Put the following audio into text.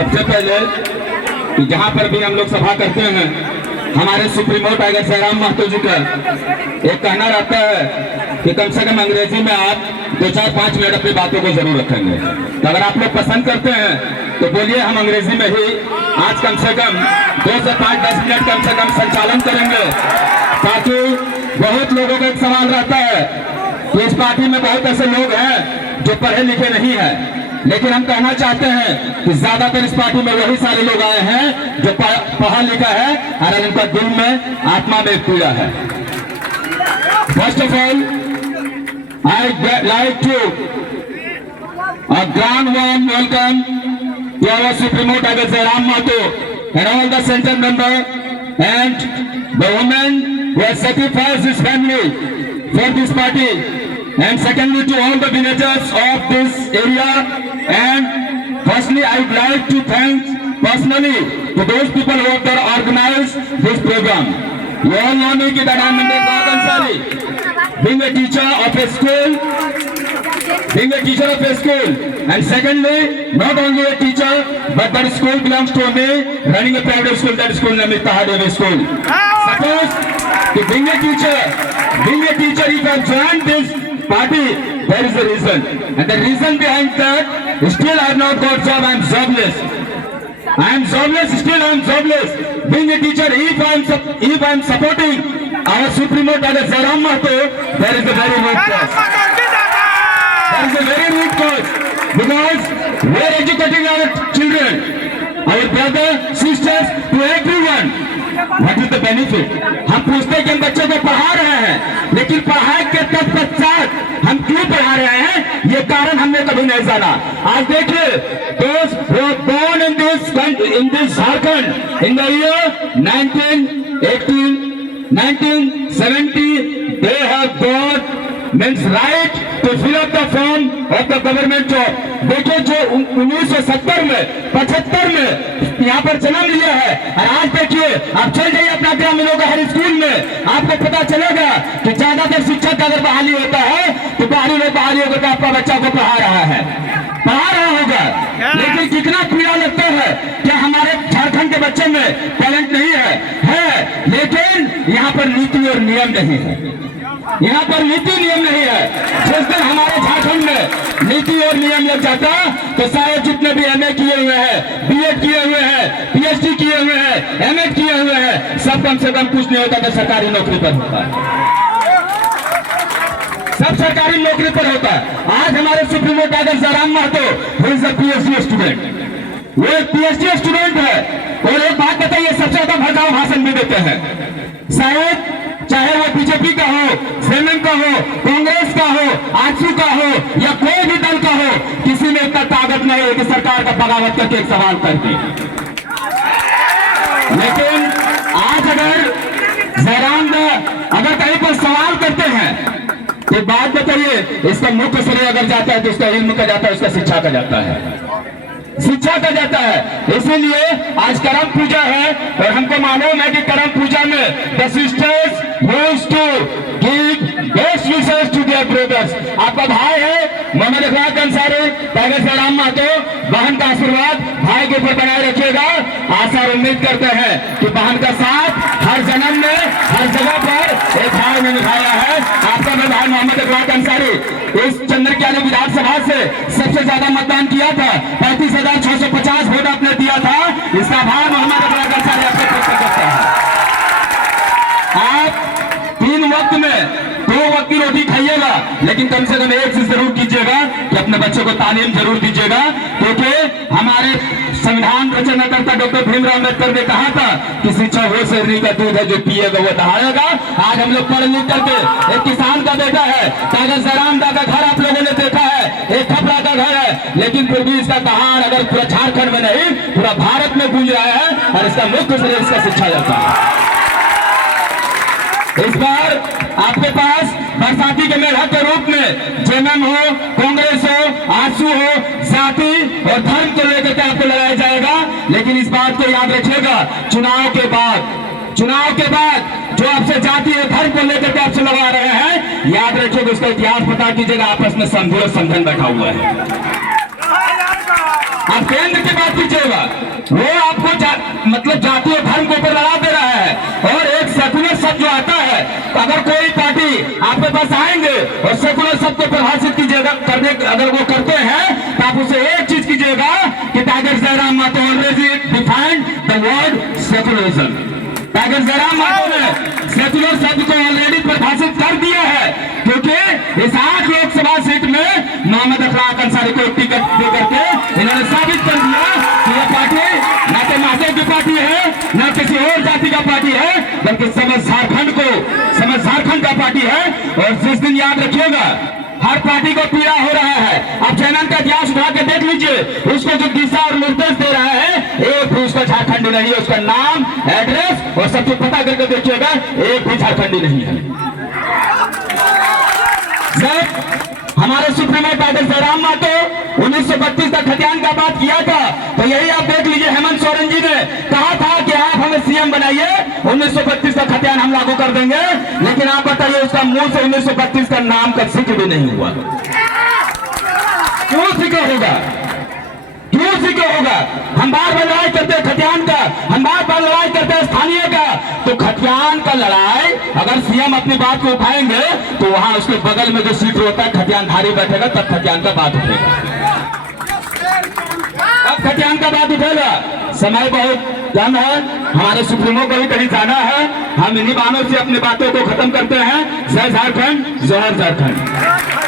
सबसे पहले कि जहाँ पर भी हम लोग सभा करते हैं, हमारे सुप्रीमो टाइगर जयराम महतो जी का एक कहना रहता है कि कम से कम अंग्रेजी में आप 2-4-5 मिनट अपनी बातों को जरूर रखेंगे। तो अगर आप लोग पसंद करते हैं तो बोलिए, हम अंग्रेजी में ही आज कम से कम 2 से 5-10 मिनट कम से कम संचालन करेंगे, ताकि बहुत लोगों का एक सवाल रहता है कि इस पार्टी में बहुत ऐसे लोग हैं जो पढ़े लिखे नहीं है, लेकिन हम कहना चाहते हैं कि ज्यादातर इस पार्टी में वही सारे लोग आए हैं जो पढ़ा लिखा है और उनका दिल में आत्मा में पीड़ा है। First of all I like to a grand warm welcome to our Supremo Tiger Jairam Mahto and all the center member and the women who have sacrificed his family for this party, and secondly to all the villagers of this area. And firstly I would like to thank personally to those people who have organized this program. You all know me that I am Imran Ansari, being a teacher of a school, and secondly, not only a teacher, but that school belongs to me, running a private school. That school name is Tahadevi School. Suppose to being a teacher, if I joined this party, there is a reason, and the reason behind that, still I have not got job. I am jobless. Still I am jobless. Being a teacher, if I am supporting our Supremo Tiger Jairam Mahto, there is a very good cause. That is a very good cause, because we are educating our children, our brothers, sisters, to everyone. What is the benefit? हम पूछते हैं कि हम बच्चों को पढ़ा रहे हैं, लेकिन पढ़ाई के तत्पश्चात हम क्यों पढ़ा रहे हैं, ये कारण हमने कभी नहीं जाना। आज देखिए, those who were born in this Jharkhand in the year 1918, 1970, they have got means right to fill up the form of the government job. देखिए, जो 1970 में 75 में यहाँ पर जन्म लिया है, और आज देखिए आप चल जाइए अपना ग्रामीणों का हर स्कूल में, आपको पता चलेगा कि ज्यादातर शिक्षक का अगर बहाली होता है तो बाहरी लोग बहाली होकर आपका बच्चा को पढ़ा रहा होगा। लेकिन कितना पीड़ा लगता है कि हमारे झारखंड के बच्चे में टैलेंट नहीं है, लेकिन यहाँ पर नीति और नियम नहीं है। यहाँ पर नीति नियम नहीं है। जिस दिन हमारे झारखंड में नीति और नियम लग जाता तो शायद जितने भी एमए किए हुए हैं, बीएड किए हुए हैं, पीएचडी किए हुए हैं, एमएड किए हुए हैं, सब कम से कम कुछ नहीं होता तो सरकारी नौकरी पर होता है। सब सरकारी नौकरी पर होता है। आज हमारे supremo tiger Jairam Mahato PhD student, वो एक पीएचडी स्टूडेंट है। और एक बात बताइए, सबसे ज्यादा भड़काऊ भाषण भी देते हैं। शायद चाहे वो बीजेपी का हो, जेएमएम का हो, कांग्रेस का हो, आजसू का हो, या कोई भी दल का हो, किसी में इतना ताकत नहीं है कि सरकार का बगावत करके एक सवाल करती। लेकिन आज अगर जयराम अगर कहीं पर सवाल करते हैं तो बात बताइए, इसका मुख्य श्रेय अगर जाता है तो उसका इल्म का जाता है, उसका शिक्षा का जाता है। इसीलिए आज करम पूजा है, और हमको मालूम है कि करम पूजा में the sisters used to give best wishes to their brothers. आपका भाई है मोहम्मद इकरार अंसारी, टाइगर जयराम महतो, बहन का आशीर्वाद भाई के ऊपर बनाए रखिएगा। आशा और उम्मीद करते हैं कि बहन का साथ हर जन्म में हर जगह पर एक भाई ने निभाया है। आपका मैं भाई मोहम्मद इकरार अंसारी इस चंद्रक्याली विधानसभा से सबसे ज्यादा मतदान किया था, 35,650 वोट आपने दिया था। इसका भाई मोहम्मद इकरार अंसारी आपको प्रस्तुत करता है। आप 3 वक्त में 2 वक्त की रोटी खाइएगा, लेकिन कम से कम एक चीज जरूर कीजिएगा कि अपने बच्चों को तालीम जरूर दीजिएगा, क्योंकि हमारे संविधान रचनाकर्ता डॉक्टर भीमराव अम्बेडकर ने कहा था कि शिक्षा वो शरीर का दूध है, जो पिएगा वो दहाड़ेगा। आज हम लोग पढ़ लिख करके, एक किसान का बेटा है, टाइगर जयराम दा का घर आप लोगों ने देखा है, एक खपरा का घर है, लेकिन फिर भी इसका दहाड़ अगर पूरा झारखंड में नहीं पूरा भारत में गूंज रहा है, और इसका मुख्य श्रेय इसका शिक्षा जाता है। इस बार आपके पास बरसाती के मेला के रूप में जेएमएम हो, कांग्रेस हो, आजसू हो, जाति और धर्म को लेकर के आपको लगाया जाएगा। लेकिन इस बात को याद रखिएगा, चुनाव के बाद जो आपसे जाति और धर्म को लेकर के आपसे लगा रहे हैं, याद रखिएगा, उसका इतिहास पता कीजिएगा। आपस में संघ और संगठन बैठा हुआ है। आप केंद्र की बात कीजिएगा, बस आएंगे और सेकुलर शब्द को परिभाषित कीजिएगा करने, अगर वो करते हैं तो आप उसे एक चीज कीजिएगा कि tiger Jairam Mahato already defined the word secularism. Tiger Jairam Mahato ने सेकुलर शब्द को ऑलरेडी परिभाषित कर दिया है, क्योंकि इस 8 लोकसभा सीट में मोहम्मद अखलाक अंसारी को टिकट दे करके इन्होंने साबित कर दिया कि यह पार्टी न तो महतो की पार्टी है, न किसी और जाति का पार्टी है, बल्कि समस्त झारखंड का पार्टी है। और जिस दिन याद रखिएगा, हर पार्टी को पीड़ा हो रहा है। आप चैनल का इतिहास उठा के देख लीजिए, उसको जो दिशा और निर्देश दे रहा है, एक भी उसका झारखंडी नहीं है। उसका नाम, एड्रेस और सब कुछ पता करके देखिएगा, एक भी झारखंडी नहीं है। हमारे सुप्रीमो टाइगर जयराम महतो 1932 तक खतियान का बात किया था, तो यही आप देख लीजिए, हेमंत सोरेन जी ने कहा था कि आप हमें सीएम बनाइए, 1932 का खतियान हम लागू कर देंगे। लेकिन आप बताइए, उसका मुंह से 1932 का नाम का जिक्र भी नहीं हुआ। क्यों जिक्र होगा? क्यों जिक्र होगा? हम बार बार लड़ाई करते हैं खतियान का, हम बार बार लड़ाई करते हैं स्थानीय का। तो खतियान का लड़ाई अगर सीएम अपनी बात को उठाएंगे तो वहां उसके बगल में जो सीट होता है खतियान धारी बैठेगा, तब खतियान का बात उठेगा, तब खतियान का बात उठेगा। समय बहुत कम है, हमारे सुप्रीमो को भी कहीं जाना है। हम इन्हीं बहानों से अपनी बातों को खत्म करते हैं। जय झारखंड, जोहर झारखंड।